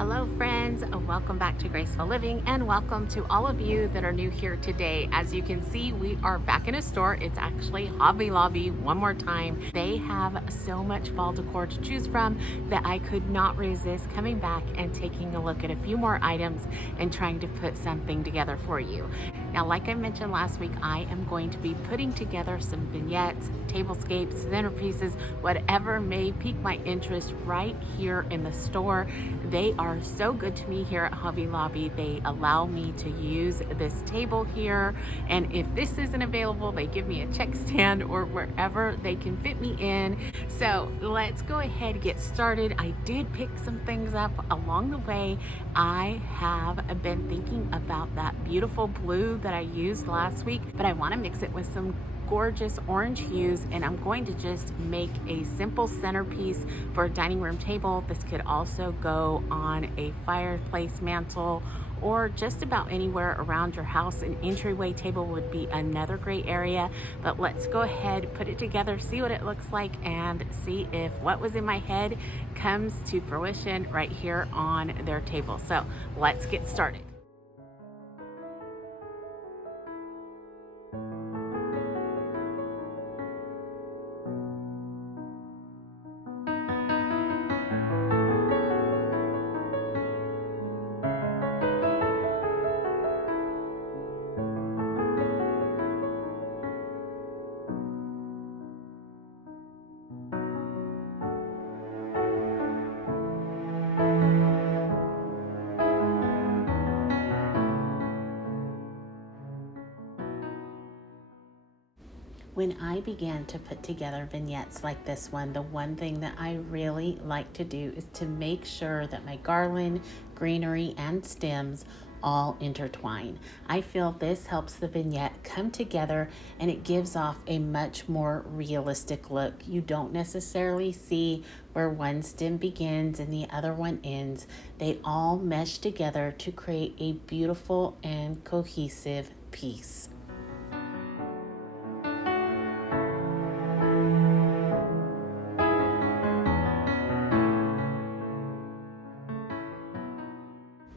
Hello friends, welcome back to Graceful Living and welcome to all of you that are new here today. As you can see, we are back in a store. It's actually Hobby Lobby one more time. They have so much fall decor to choose from that I could not resist coming back and taking a look at a few more items and trying to put something together for you. Now, like I mentioned last week, I am going to be putting together some vignettes, tablescapes, centerpieces, whatever may pique my interest right here in the store. They are so good to me here at Hobby Lobby. They allow me to use this table here, and if this isn't available, they give me a check stand or wherever they can fit me in. So let's go ahead and get started. I did pick some things up along the way. I have been thinking about that beautiful blue that I used last week, but I want to mix it with some gorgeous orange hues, and I'm going to just make a simple centerpiece for a dining room table. This could also go on a fireplace mantle or just about anywhere around your house. An entryway table would be another great area, but let's go ahead, put it together, see what it looks like, and see if what was in my head comes to fruition right here on their table. So let's get started. When I began to put together vignettes like this one, the one thing that I really like to do is to make sure that my garland, greenery, and stems all intertwine. I feel this helps the vignette come together and it gives off a much more realistic look. You don't necessarily see where one stem begins and the other one ends. They all mesh together to create a beautiful and cohesive piece.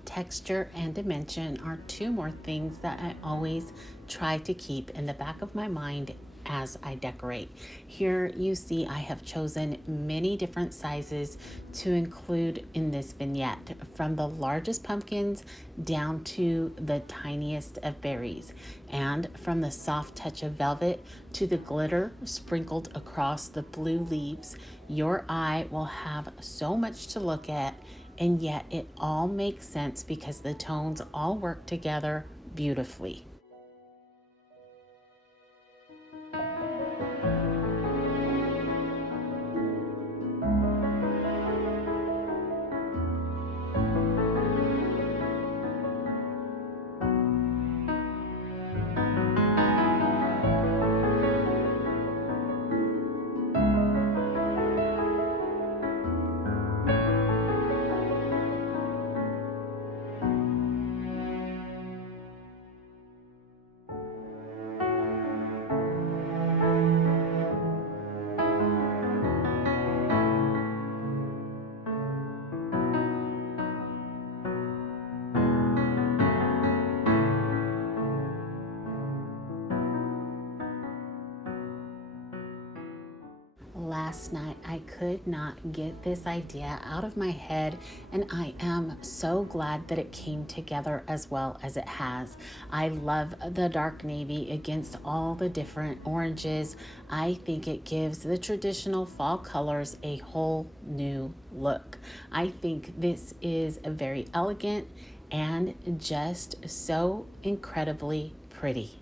Texture and dimension are two more things that I always try to keep in the back of my mind as I decorate. Here you see I have chosen many different sizes to include in this vignette, from the largest pumpkins down to the tiniest of berries, and from the soft touch of velvet to the glitter sprinkled across the blue leaves. Your eye will have so much to look at, and yet it all makes sense because the tones all work together beautifully. Last night, I could not get this idea out of my head, and I am so glad that it came together as well as it has. I love the dark navy against all the different oranges. I think it gives the traditional fall colors a whole new look. I think this is a very elegant and just so incredibly pretty.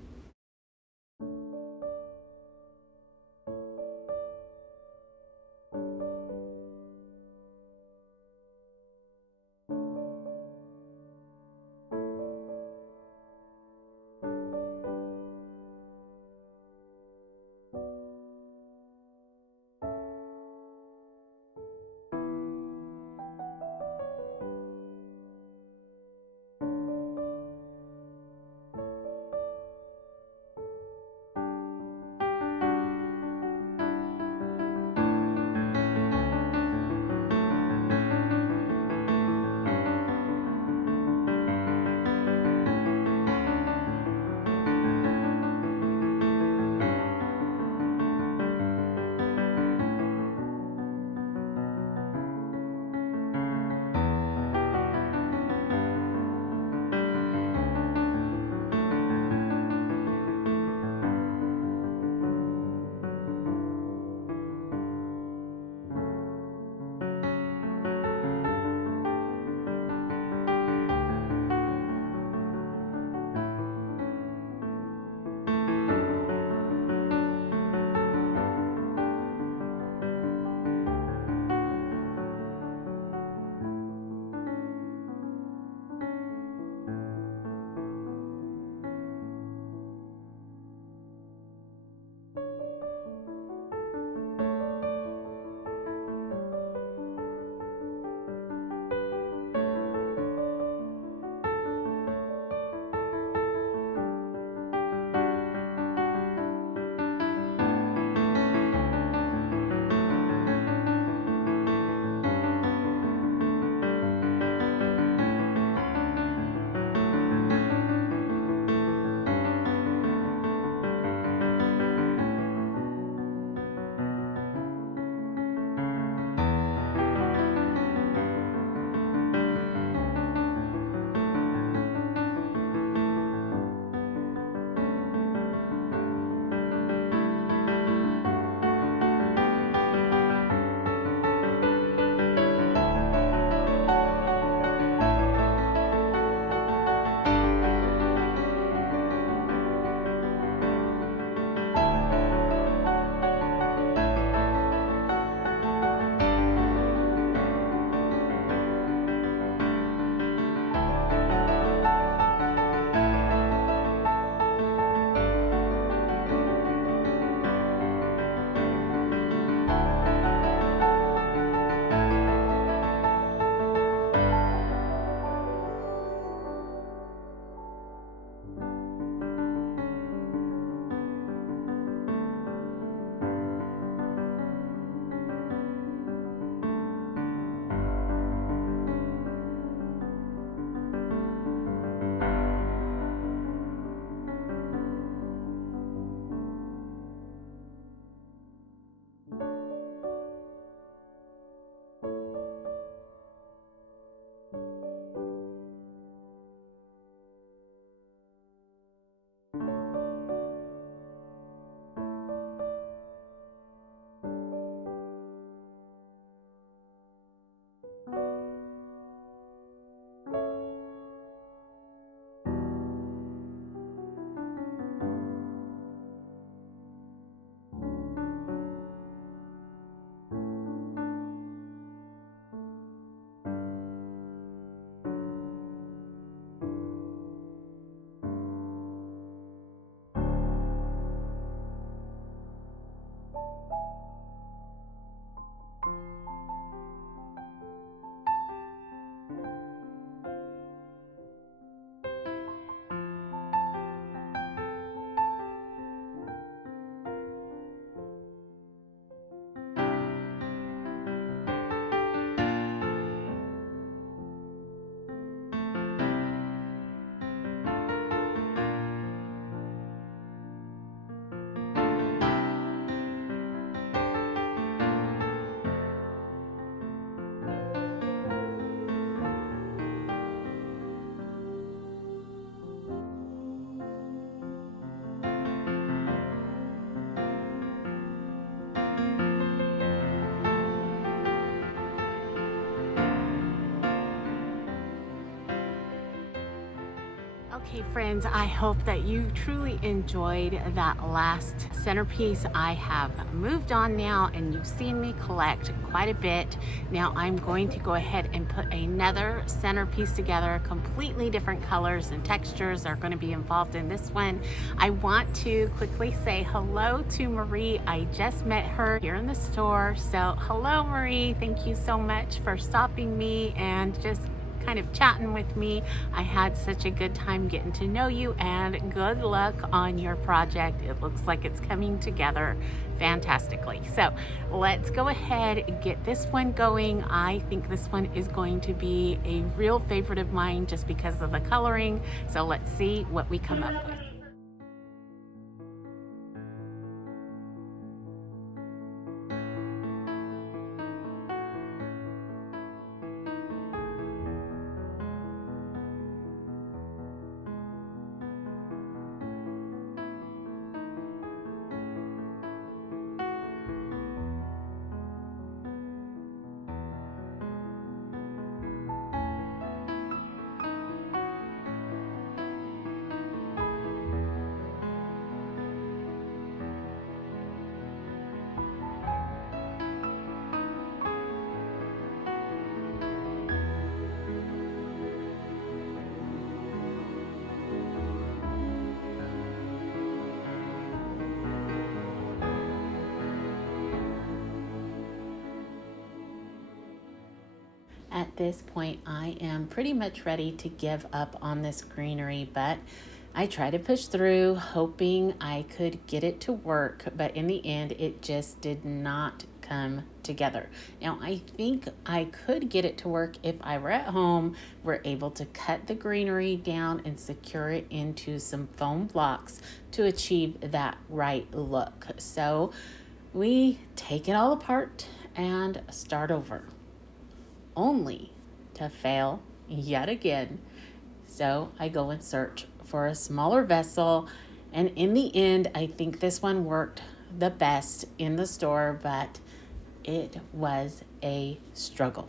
Okay, friends, I hope that you truly enjoyed that last centerpiece. I have moved on now, and you've seen me collect quite a bit. Now I'm going to go ahead and put another centerpiece together. Completely different colors and textures are going to be involved in this one. I want to quickly say hello to Marie. I just met her here in the store. So hello, Marie. Thank you so much for stopping me and just kind of chatting with me. I had such a good time getting to know you, and good luck on your project. It looks like it's coming together fantastically. So let's go ahead and get this one going. I think this one is going to be a real favorite of mine just because of the coloring. So let's see what we come up with. At this point, I am pretty much ready to give up on this greenery, but I try to push through, hoping I could get it to work, but in the end, it just did not come together. Now, I think I could get it to work if I were at home, were able to cut the greenery down and secure it into some foam blocks to achieve that right look. So we take it all apart and start over, only to fail yet again. So I go and search for a smaller vessel, and in the end, I think this one worked the best in the store, but it was a struggle.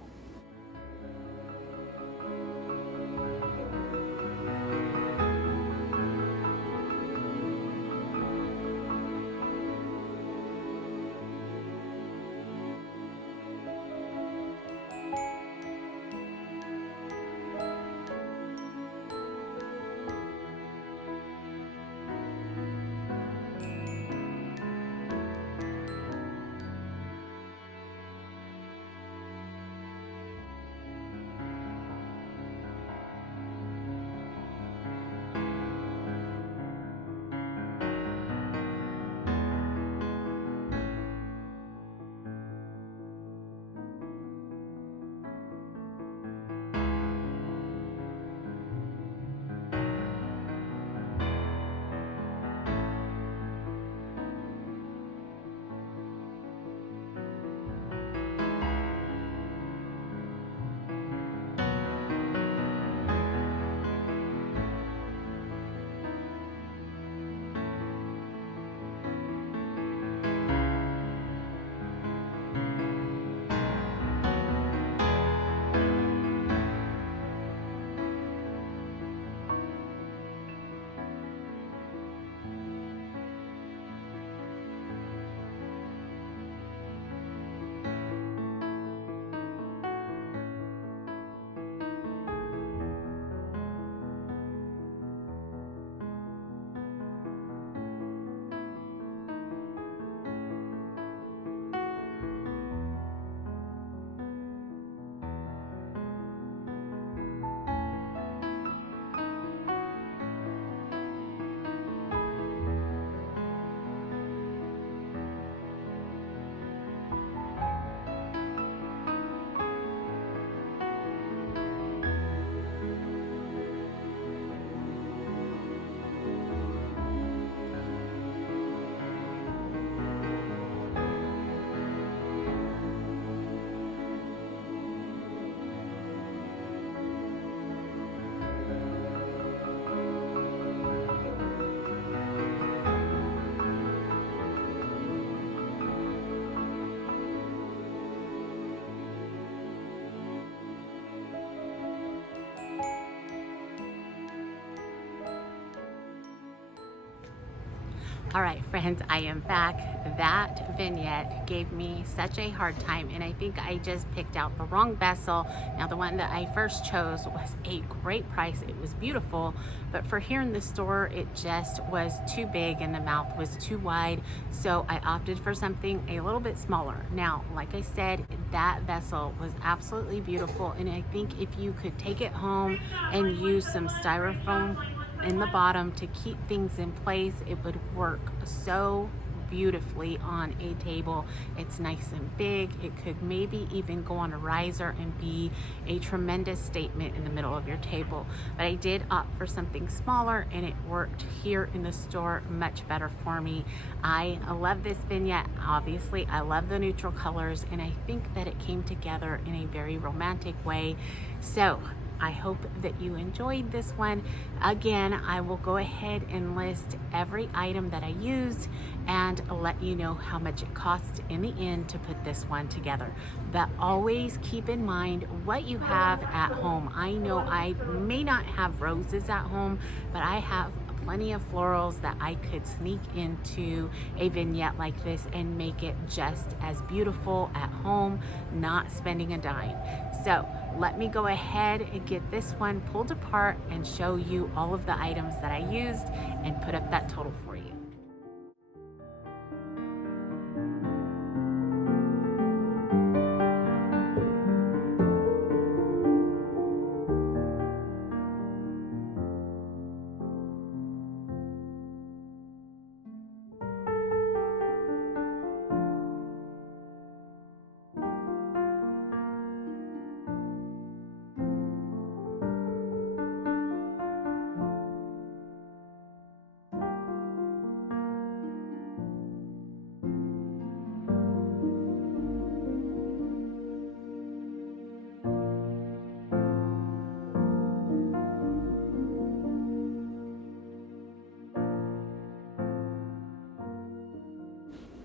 All right, friends, I am back. That vignette gave me such a hard time, and I think I just picked out the wrong vessel. Now, the one that I first chose was a great price. It was beautiful, but for here in the store, it just was too big and the mouth was too wide, so I opted for something a little bit smaller. Now, like I said, that vessel was absolutely beautiful, and I think if you could take it home and use some styrofoam in the bottom to keep things in place, it would work so beautifully on a table. It's nice and big. It could maybe even go on a riser and be a tremendous statement in the middle of your table. But I did opt for something smaller, and it worked here in the store much better for me. I love this vignette. Obviously, I love the neutral colors, and I think that it came together in a very romantic way. So I hope that you enjoyed this one. Again, I will go ahead and list every item that I used and let you know how much it costs in the end to put this one together. But always keep in mind what you have at home. I know I may not have roses at home, but I have plenty of florals that I could sneak into a vignette like this and make it just as beautiful at home, not spending a dime. So let me go ahead and get this one pulled apart and show you all of the items that I used and put up that total for you.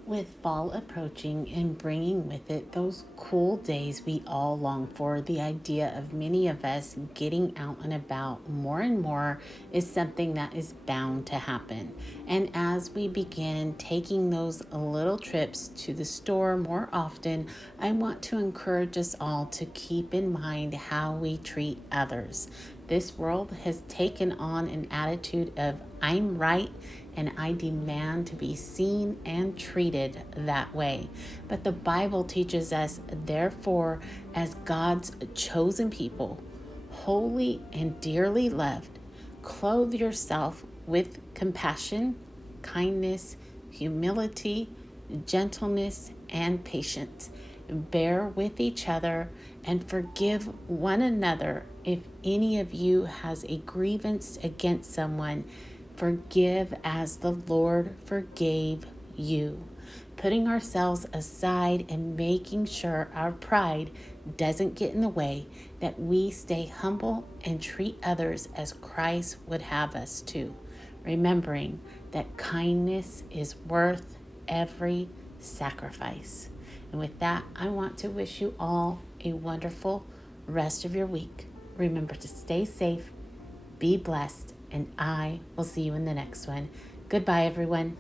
With fall approaching and bringing with it those cool days we all long for, the idea of many of us getting out and about more and more is something that is bound to happen. And as we begin taking those little trips to the store more often, I want to encourage us all to keep in mind how we treat others. This world has taken on an attitude of I'm right and I demand to be seen and treated that way. But the Bible teaches us, therefore, as God's chosen people, holy and dearly loved, clothe yourself with compassion, kindness, humility, gentleness, and patience. Bear with each other and forgive one another. If any of you has a grievance against someone, forgive as the Lord forgave you. Putting ourselves aside and making sure our pride doesn't get in the way, that we stay humble and treat others as Christ would have us to. Remembering that kindness is worth every sacrifice. And with that, I want to wish you all a wonderful rest of your week. Remember to stay safe, be blessed, and I will see you in the next one. Goodbye, everyone.